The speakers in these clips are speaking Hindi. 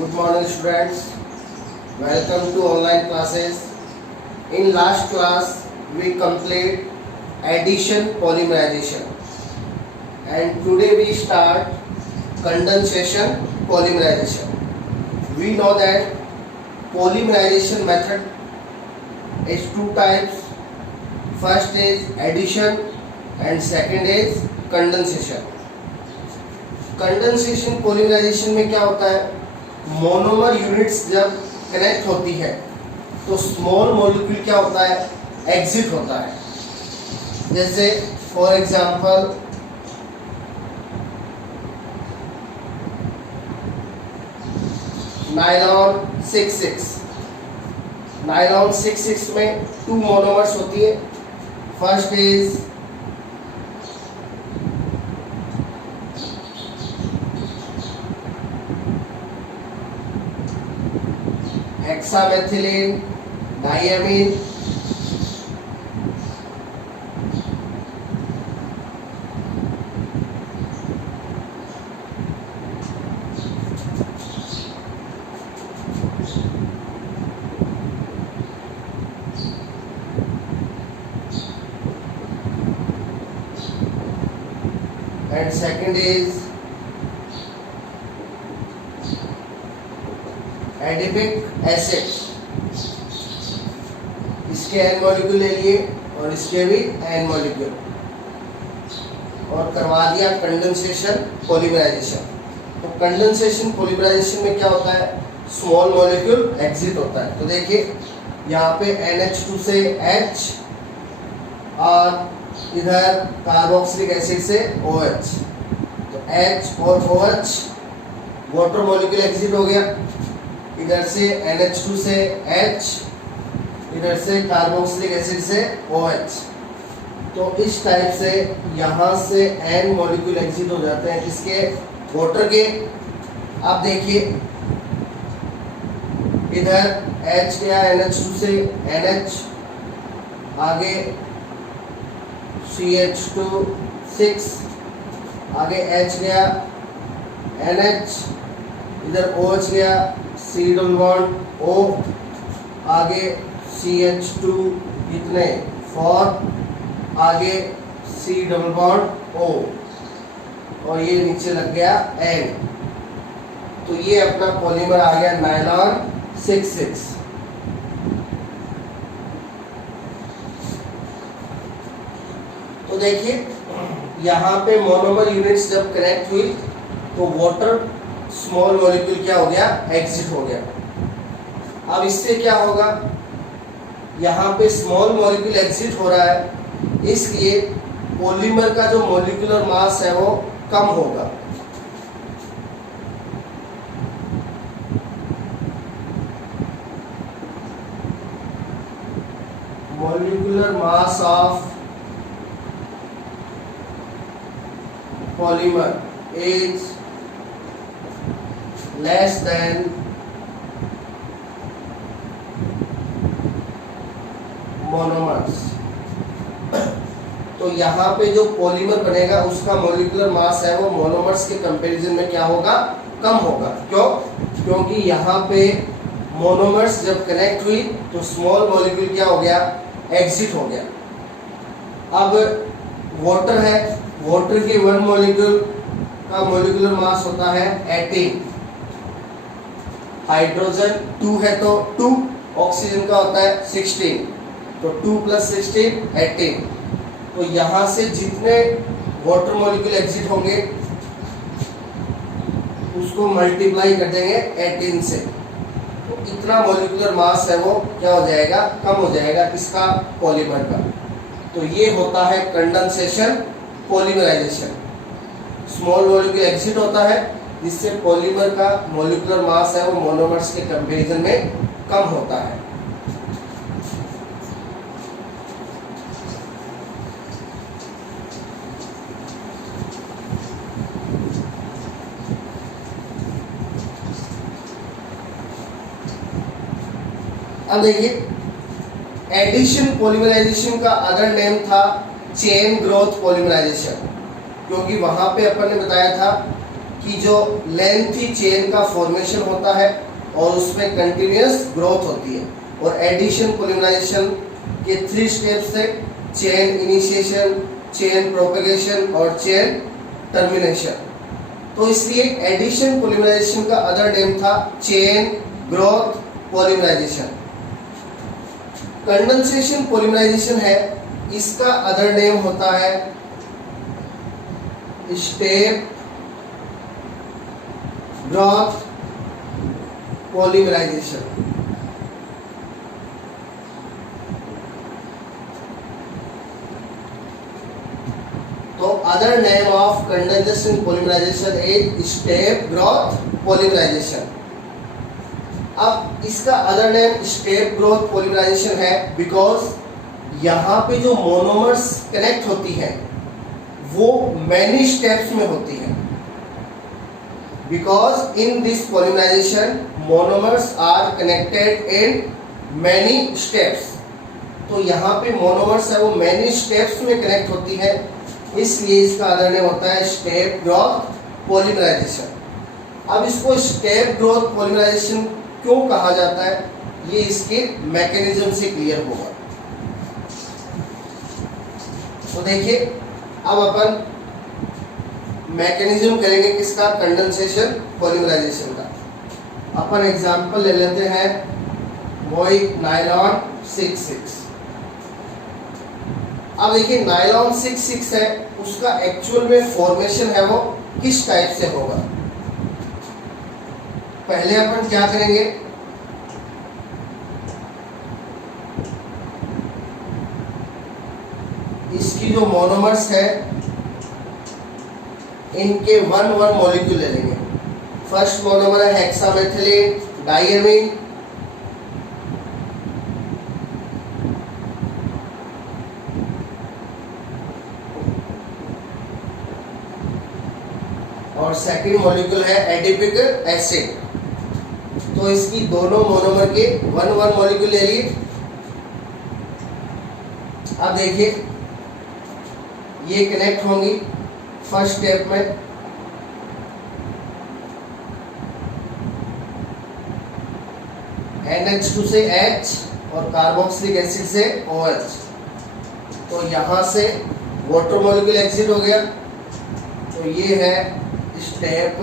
Good morning students. Welcome to online classes. In last class we complete addition polymerization and today we start condensation polymerization. We know that polymerization method is two types. First is addition and second is condensation. Condensation polymerisation में क्या होता है, मोनोमर यूनिट्स जब कनेक्ट होती है तो स्मॉल मॉलिक्यूल क्या होता है, एग्जिट होता है. जैसे फॉर एग्जांपल नायलॉन 6,6. नायलॉन 6,6 में टू मोनोमर्स होती है. First is hexamethylene diamine and second is adipic acid. इसके एन मॉलिक्यूल ले लिए और इसके भी एन मॉलिक्यूल और करवा दिया कंडेंसेशन पॉलीमराइजेशन. तो कंडेंसेशन पॉलीमराइजेशन में क्या होता है, स्मॉल मॉलिक्यूल एग्जिट होता है. तो देखिए यहाँ पे NH2 से H और इधर कार्बोक्सिलिक एसिड से OH. तो H और OH वाटर मॉलिक्यूल एग्जिट हो गया. इधर से NH2 से H, इधर से कार्बोक्सिलिक एसिड से OH. तो इस टाइप से यहाँ से N मॉलिक्यूल एग्जिट हो जाते हैं किसके, वाटर के. आप देखिए इधर H गया NH2 से NH, आगे CH2 6, आगे H गया NH, इधर OH गया C डबल बॉन्ड O, आगे CH2 कितने 4, आगे C डबल बॉन्ड O और ये नीचे लग गया N. तो ये अपना पॉलीमर आ गया नायलॉन 6,6. तो देखिए यहाँ पे मोनोमर यूनिट्स जब कनेक्ट हुई तो वाटर स्मॉल मॉलिक्यूल क्या हो गया, एग्जिट हो गया. अब इससे क्या होगा, यहाँ पे स्मॉल मॉलिक्यूल एग्जिट हो रहा है, इसलिए पॉलीमर का जो मॉलिक्यूलर मास है वो कम होगा. Molecular mass of polymer is less than monomers. तो यहाँ पे जो पॉलीमर बनेगा उसका मॉलिक्यूलर मास है वो मोनोमर्स के कंपैरिजन में क्या होगा, कम होगा. क्यों, क्योंकि यहाँ पे मोनोमर्स जब कनेक्ट हुई तो स्मॉल मॉलिक्यूल क्या हो गया, एग्जिट हो गया. अब वाटर है, वाटर के वन मॉलिक्यूल का मॉलिक्यूलर मास होता है 18. हाइड्रोजन 2 है तो 2, ऑक्सीजन का होता है 16. तो 2 + 16 18. तो यहाँ से जितने वाटर मॉलिक्यूल एग्जिट होंगे उसको मल्टीप्लाई कर देंगे 18 से. तो इतना मॉलिक्यूलर मास है वो क्या हो जाएगा, कम हो जाएगा किसका, पॉलीमर का. तो ये होता है condensation polymerisation. Small molecule exit होता है जिससे पॉलीमर का मॉलिक्यूलर मास है वो मोनोमर्स के कंपैरिजन में कम होता है. अब देखिए एडिशन पॉलीमराइजेशन का अदर नेम था चेन ग्रोथ पॉलीमराइजेशन, क्योंकि वहां पे अपन ने बताया था की जो लेंथी चेन का फॉर्मेशन होता है और उसमें कंटिन्यूअस ग्रोथ होती है। और एडिशन पॉलीमराइजेशन के 3 स्टेप्स थे, चेन इनिशिएशन, चेन प्रोपेगेशन और चेन टर्मिनेशन। तो इसलिए एडिशन पॉलीमराइजेशन का अदर नेम था chain growth polymerisation. Condensation polymerisation है, इसका अदर नेम होता है स्टेप ग्रोथ पॉलीमराइजेशन। तो other name of condensation polymerisation is step growth polymerisation. अब इसका other name step growth polymerisation है बिकॉज यहाँ पे जो मोनोमर्स कनेक्ट होती हैं वो मैनी स्टेप्स में होती है। Because in this polymerisation monomers are connected in many steps. तो यहाँ पे मोनोमर्स है वो मैनी स्टेप्स में कनेक्ट होती है, इसलिए इसका अदर नेम होता है स्टेप ग्रोथ पॉलीमराइजेशन। अब इसको स्टेप ग्रोथ पॉलीमराइजेशन क्यों कहा जाता है, ये इसके मैकेनिज्म से क्लियर होगा। तो देखिए, अब अपन मैकेनिज्म करेंगे किसका, कंडेंसेशन पॉलीमराइजेशन का। अपन एग्जांपल ले लेते हैं वही नायलॉन 66। अब देखिए नायलॉन 66 है, उसका एक्चुअल में फॉर्मेशन है वो किस टाइप से होगा। पहले अपन क्या करेंगे, इसकी जो मोनोमर्स है इनके 1 मॉलिक्यूल ले लेंगे। फर्स्ट मोनोमर है हेक्सामेथिलीन डायमीन, और सेकंड मॉलिक्यूल है एडिपिक एसिड। तो इसकी दोनों मोनोमर के 1 मॉलिक्यूल ले लिए। अब देखिए ये कनेक्ट होंगी फर्स्ट स्टेप में, NH2 से H और कार्बोक्सिलिक एसिड से OH। तो यहां से वाटर मॉलिक्यूल एग्जिट हो गया। तो ये है स्टेप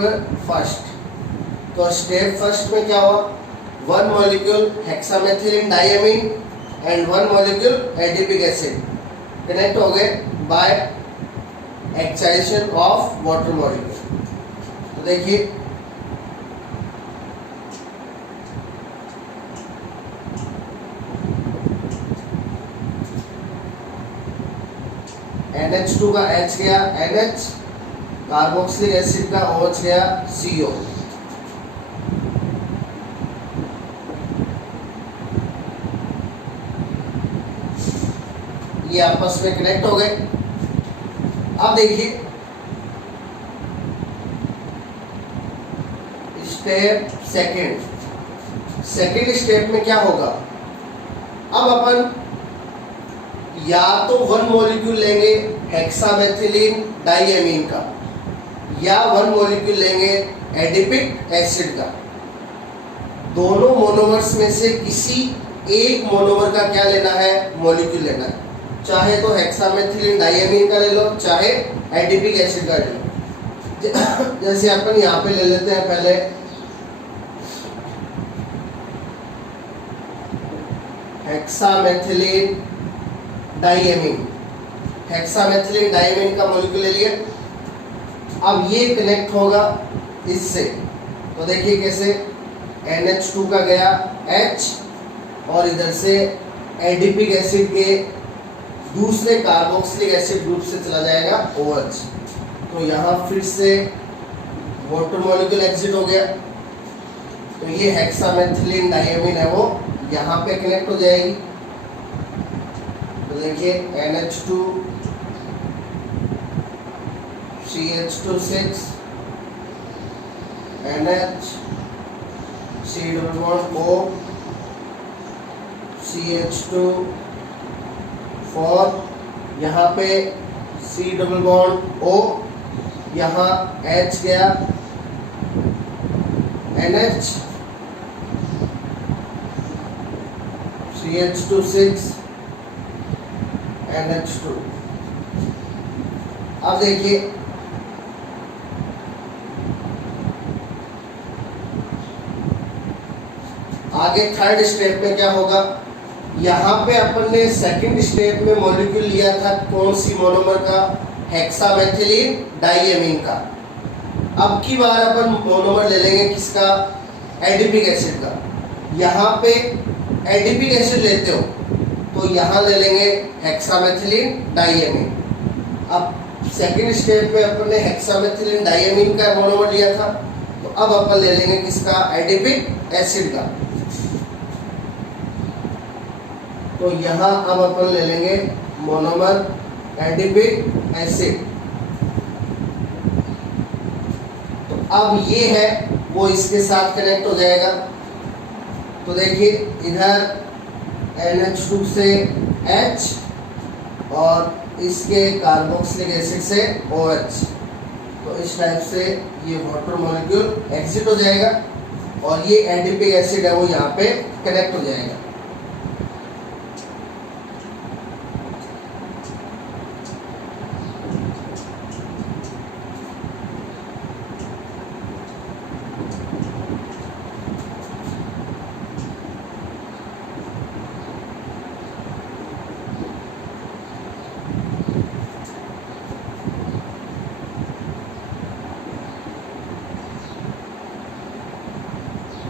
फर्स्ट। तो स्टेप फर्स्ट में क्या हुआ, 1 molecule hexamethylene diamine and 1 molecule adipic acid connect हो गए by excitation of water molecule. तो देखिए NH2 का H गया NH, कार्बोक्सिलिक एसिड का OH गया CO। ये आपस में कनेक्ट हो गए। अब देखिए स्टेप सेकंड स्टेप में क्या होगा, अब अपन या तो 1 मॉलिक्यूल लेंगे हेक्सामेथिलीन डायमीन का या 1 मॉलिक्यूल लेंगे एडिपिक एसिड का। दोनों मोनोमर्स में से किसी एक मोनोमर का क्या लेना है, मॉलिक्यूल लेना है। चाहे तो हेक्सामेथिलीन डायमीन का ले लो, चाहे एडिपिक एसिड का ले लो। जैसे अपन यहाँ पे ले लेते हैं पहले हेक्सामेथिलीन डायमीन। हेक्सामेथिलीन डायमीन का मॉलिक्यूल ले लिया। अब ये कनेक्ट होगा इससे। तो देखिए कैसे, NH2 का गया H और इधर से एडिपिक एसिड के दूसरे कार्बोक्सिलिक एसिड ग्रुप से चला जाएगा OH। तो यहाँ फिर से वाटर मॉलिक्यूल एग्जिट हो गया। तो ये हेक्सामेथिलीन डायमीन है वो यहाँ पे कनेक्ट हो जाएगी। तो देखिए NH2 CH2 6 NH C double bond O CH2 4, यहाँ पे C डबल बॉन्ड O, यहाँ H गया NH CH2 NH2। अब देखिए आगे थर्ड स्टेप में क्या होगा। यहाँ पे अपन ने सेकंड स्टेप में मॉलिक्यूल लिया था कौन सी मोनोमर का, हेक्सामेथिलीन डाइएमीन का। अब की बार अपन मोनोमर ले लेंगे किसका, एडिपिक एसिड का। यहाँ पे एडिपिक एसिड लेते हो तो यहाँ ले लेंगे हेक्सामेथिलीन डाइएमीन। अब सेकंड स्टेप में अपन ने हेक्सामेथिलीन डाइएमीन का मोनोमर लिया था, तो अब अपन ले लेंगे किसका, एडिपिक एसिड का। तो यहाँ अब अपन ले लेंगे मोनोमर एडिपिक एसिड। तो अब ये है वो इसके साथ कनेक्ट हो जाएगा। तो देखिए इधर NH2 से H और इसके कार्बोक्सिलिक एसिड से OH। तो इस टाइप से ये वाटर मॉलिक्यूल एग्जिट हो जाएगा और ये एडिपिक एसिड है वो यहाँ पे कनेक्ट हो जाएगा।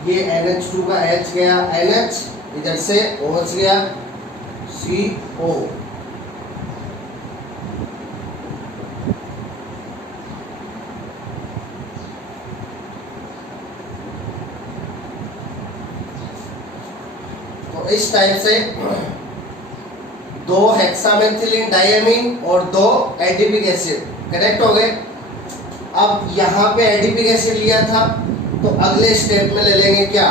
ये NH2 का H गया NH, इधर से OH गया CO। तो इस टाइप से दो हेक्सामेथिलीन डाइएमीन और दो एडिपिक एसिड कनेक्ट हो गए। अब यहाँ पे एडिपिक एसिड लिया था तो अगले स्टेप में ले लेंगे क्या,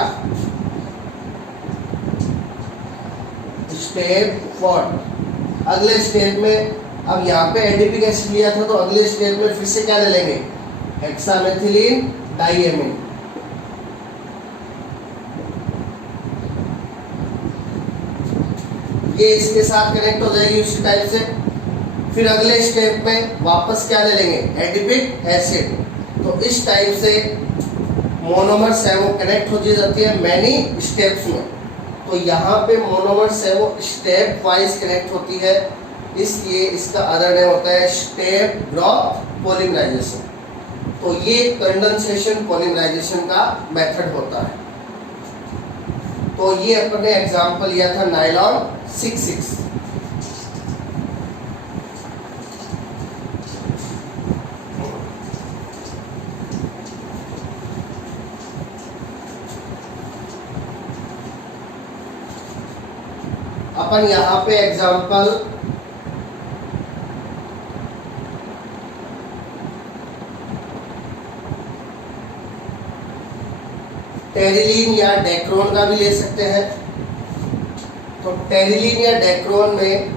स्टेप 4। अगले स्टेप में अब यहाँ पे एडिपिक एसिड लिया था तो अगले स्टेप में फिर से क्या ले लेंगे, हेक्सामेथिलीन डाइएमीन। ये इसके साथ कनेक्ट हो जाएगी उसी टाइप से। फिर अगले स्टेप में वापस क्या ले लेंगे, एडिपिक एसिड। तो इस टाइप से मोनोमर्स है वो कनेक्ट हो जाती है मैनी स्टेप्स में। तो यहाँ पे मोनोमर्स है वो स्टेप वाइज कनेक्ट होती है, इसलिए इसका अदर नेम होता है स्टेप ग्रोथ पॉलीमराइजेशन। तो ये कंडेंसेशन पॉलीमराइजेशन का मेथड होता है। तो ये अपन ने एग्जांपल लिया था नायलॉन 6,6। अपन यहाँ पे एग्जांपल टेरिलीन या डेक्रोन का भी ले सकते हैं। तो टेरिलीन या डेक्रोन में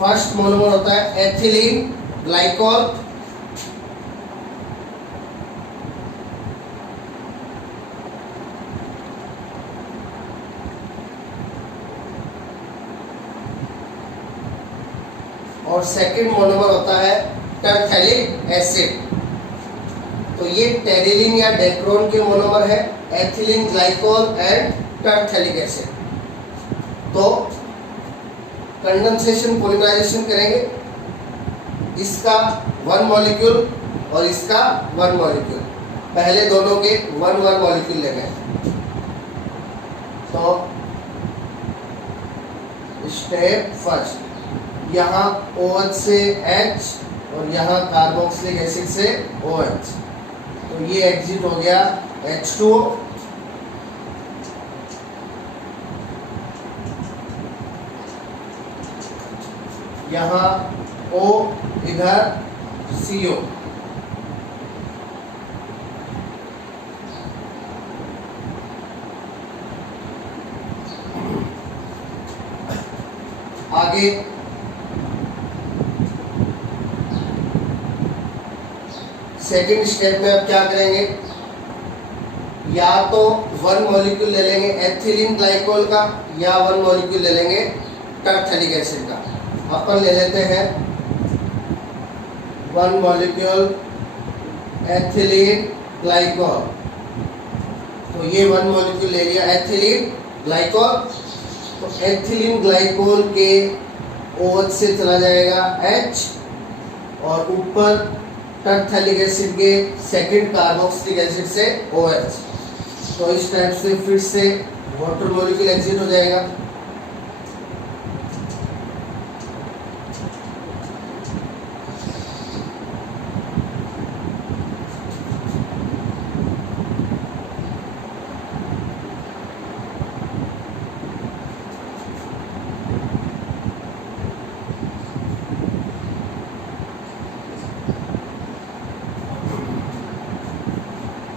फर्स्ट मोनोमर होता है एथिलीन ग्लाइकोल, और सेकंड मोनोमर होता है टरथैलिक एसिड। तो ये टेरिलीन या डेक्रोन के मोनोमर है, एथिलीन ग्लाइकोल एंड टरथैलिक एसिड। तो कंडेंसेशन पॉलीमराइजेशन करेंगे, इसका 1 मॉलिक्यूल और इसका 1 मॉलिक्यूल, पहले दोनों के 1 मॉलिक्यूल लेंगे। तो स्टेप फर्स्ट, यहाँ OH से H और यहाँ कार्बोक्सिलिक एसिड से OH। तो ये एग्जिट हो गया H2O। यहाँ O, इधर CO। आगे सेकेंड स्टेप में अब क्या करेंगे, या तो वन मॉलिक्यूल ले लेंगे एथिलीन ग्लाइकोल का या वन मॉलिक्यूल ले लेंगे टरफेलिक एसिड का। अपन ले लेते हैं वन मॉलिक्यूल एथिलीन ग्लाइकोल। तो ये वन मॉलिक्यूल ले लिया एथिलीन ग्लाइकोल। तो एथिलीन ग्लाइकोल के OH से चला जाएगा H और ऊपर टरफेलिक एसिड के सेकंड कार्बोक्सिलिक एसिड से OH। तो इस टाइप से फिर से वाटर मॉलिक्यूल एग्जिट हो जाएगा।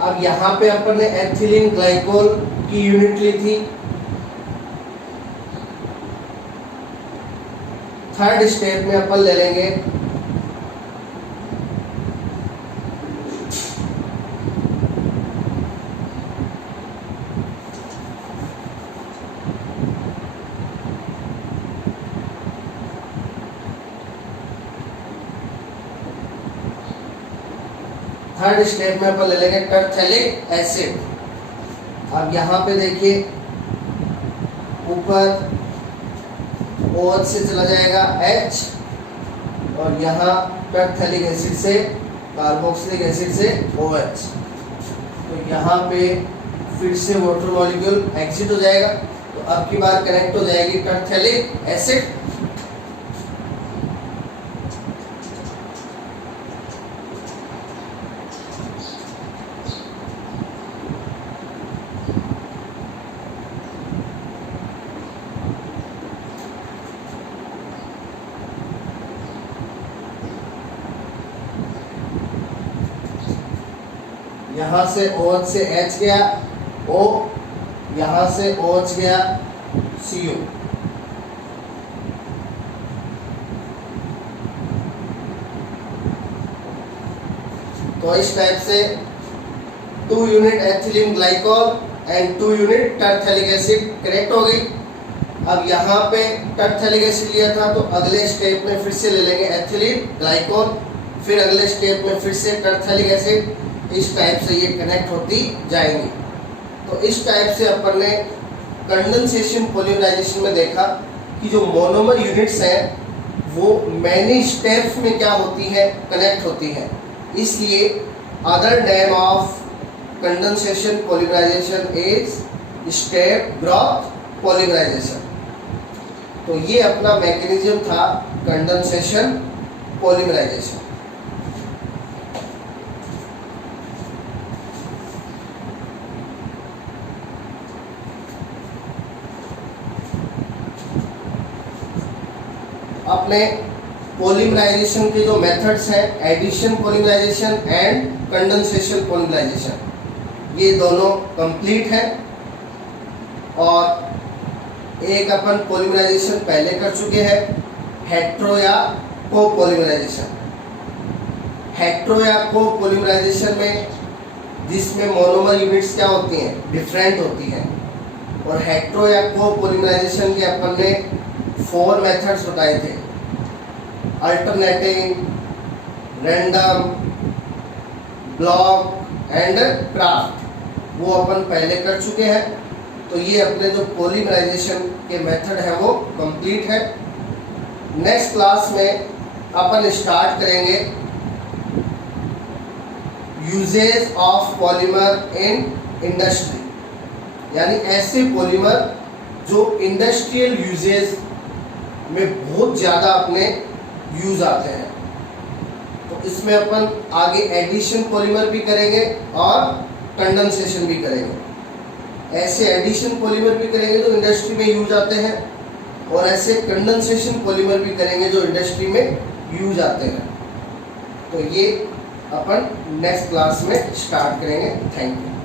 अब यहाँ पे अपन ने एथिलीन ग्लाइकोल की यूनिट ली थी। थर्ड स्टेप में अपन ले लेंगे अपन ले लेंगे टरफेलिक एसिड। अब यहाँ पे देखिए ऊपर OH से चला जाएगा H और यहाँ टरफेलिक एसिड से कार्बोक्सिलिक एसिड से OH। तो यहाँ पे फिर से वाटर मॉलिक्यूल एग्जिट हो जाएगा। तो अब की बार कनेक्ट हो जाएगी टरफेलिक एसिड। यहाँ से OH से H गया O, यहाँ से OH गया CO। तो इस टाइप से 2 unit ethylene glycol and 2 unit terephthalic acid connect हो गई। अब यहाँ पे टरफेलिक एसिड लिया था तो अगले स्टेप में फिर से ले लेंगे एथिलीन ग्लाइकोल, फिर अगले स्टेप में फिर से टरफेलिक एसिड। इस टाइप से ये कनेक्ट होती जाएंगी। तो इस टाइप से अपन ने कंडेंसेशन पॉलीमराइजेशन में देखा कि जो मोनोमर यूनिट्स हैं वो मैनी स्टेप्स में क्या होती हैं, कनेक्ट होती हैं। इसलिए other name of condensation polymerisation is step growth polymerisation. तो ये अपना मैकेनिज्म था कंडेंसेशन पॉलीमराइजेशन। अपने पॉलीमराइजेशन के जो मेथड्स हैं addition polymerisation and condensation polymerisation, ये दोनों कंप्लीट है। और एक अपन पॉलीमराइजेशन पहले कर चुके हैं, हेट्रो या को पॉलीमराइजेशन। हेट्रो या को पॉलीमराइजेशन में जिसमें मोनोमर यूनिट्स क्या होती हैं, डिफरेंट होती हैं। और हेट्रो या को पॉलीमराइजेशन के अपन ने 4 मेथड्स बताए थे, alternating, random, block and craft. वो अपन पहले कर चुके हैं। तो ये अपने जो पॉलीमराइजेशन के मेथड है वो कंप्लीट है। नेक्स्ट क्लास में अपन स्टार्ट करेंगे usages of polymer in industry, यानी ऐसे पॉलीमर जो इंडस्ट्रियल यूजेज में बहुत ज़्यादा अपने यूज आते हैं। तो इसमें अपन आगे एडिशन पॉलीमर भी करेंगे और कंडेंसेशन भी करेंगे। ऐसे एडिशन पॉलीमर भी करेंगे जो इंडस्ट्री में यूज आते हैं, और ऐसे कंडेंसेशन पॉलीमर भी करेंगे जो इंडस्ट्री में यूज आते हैं। तो ये अपन नेक्स्ट क्लास में स्टार्ट करेंगे। Thank you.